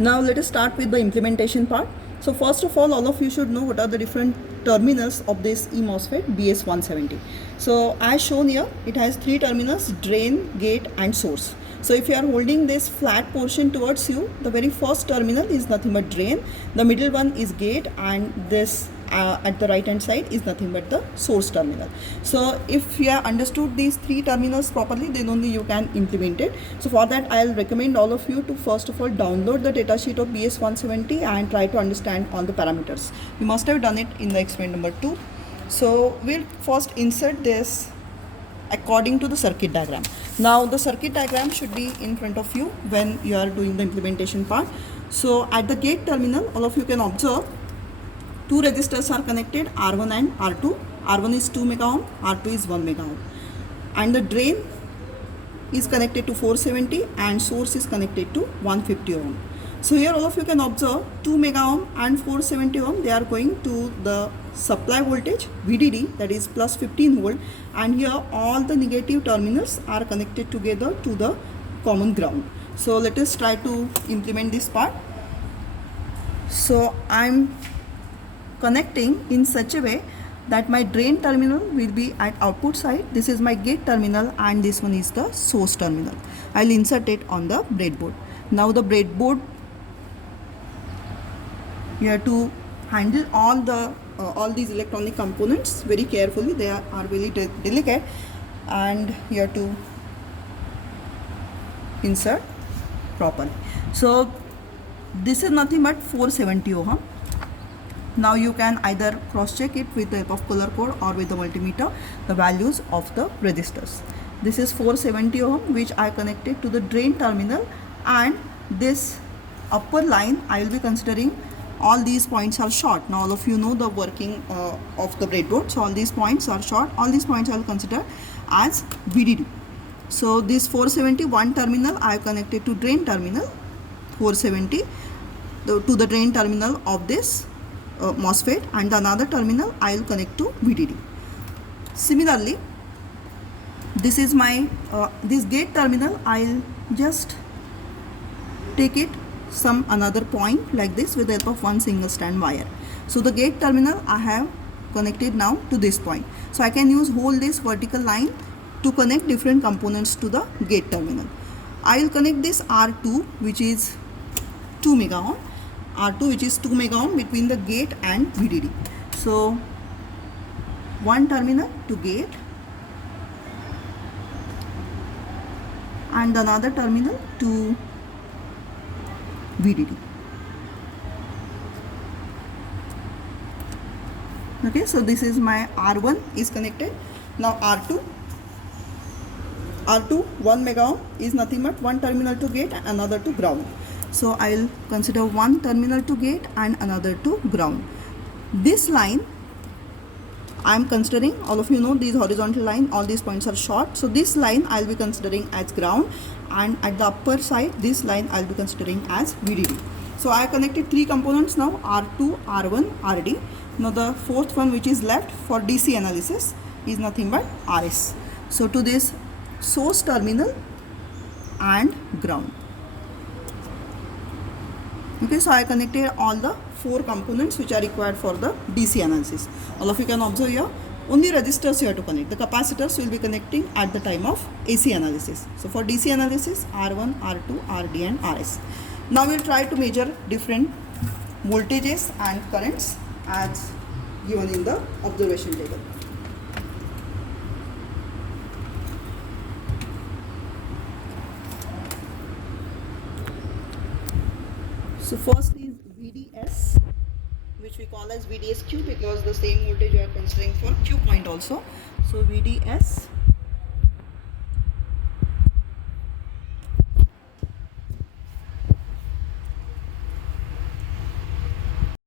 Now let us start with the implementation part. So first of all of you should know what are the different terminals of this eMOSFET BS170. So as shown here, it has three terminals: drain, gate and source. So if you are holding this flat portion towards you, the very first terminal is nothing but drain, the middle one is gate, and this at the right hand side is nothing but the source terminal. So if you have understood these three terminals properly, then only you can implement it. So for that, I'll recommend all of you to first of all download the datasheet of BS170 and try to understand all the parameters. You must have done it in the experiment number 2. So we'll first insert this according to the circuit diagram. Now the circuit diagram should be in front of you when you are doing the implementation part. So at the gate terminal, all of you can observe two resistors are connected, R1 and R2. R1 is 2 mega ohm, R2 is 1 mega ohm. And the drain is connected to 470 and source is connected to 150 ohm. So here all of you can observe 2 mega ohm and 470 ohm, they are going to the supply voltage VDD, that is plus 15 volt, and here all the negative terminals are connected together to the common ground. So let us try to implement this part. So I'm connecting in such a way that my drain terminal will be at output side, this is my gate terminal, and this one is the source terminal. I'll insert it on the breadboard. Now the breadboard, you have to handle all these electronic components very carefully. They are very delicate, and you have to insert properly. So this is nothing but 470 ohm. Now you can either cross check it with the help of color code or with the multimeter, the values of the resistors. This is 470 ohm which I connected to the drain terminal, and this upper line I will be considering all these points are short. Now all of you know the working of the breadboard. So all these points are short. All these points I will consider as VDD. So this 470 one terminal I have connected to drain terminal 470 to the drain terminal of this MOSFET, and the another terminal I will connect to VDD. Similarly, this is my this gate terminal. I'll just take it some another point like this with the help of one single strand wire. So the gate terminal I have connected now to this point. So I can use whole this vertical line to connect different components to the gate terminal. I will connect this R2 which is 2 mega ohm. R2 which is 2 mega ohm between the gate and VDD. So one terminal to gate and another terminal to VDD. Okay, so this is my R1 is connected. Now R2 1 mega ohm is nothing but one terminal to gate and another to ground. So I will consider one terminal to gate and another to ground. This line I am considering, all of you know these horizontal line, all these points are short. So this line I will be considering as ground, and at the upper side this line I will be considering as VDD. So I connected three components now, R2, R1, RD. Now the fourth one which is left for DC analysis is nothing but RS. So to this source terminal and ground. Okay, so I connected all the four components which are required for the DC analysis. All of you can observe here, only resistors you have to connect. The capacitors will be connecting at the time of AC analysis. So for DC analysis, R1, R2, RD and RS. Now we will try to measure different voltages and currents as given in the observation table. So first is VDS, which we call as VDSQ because the same voltage you are considering for Q point also. So VDS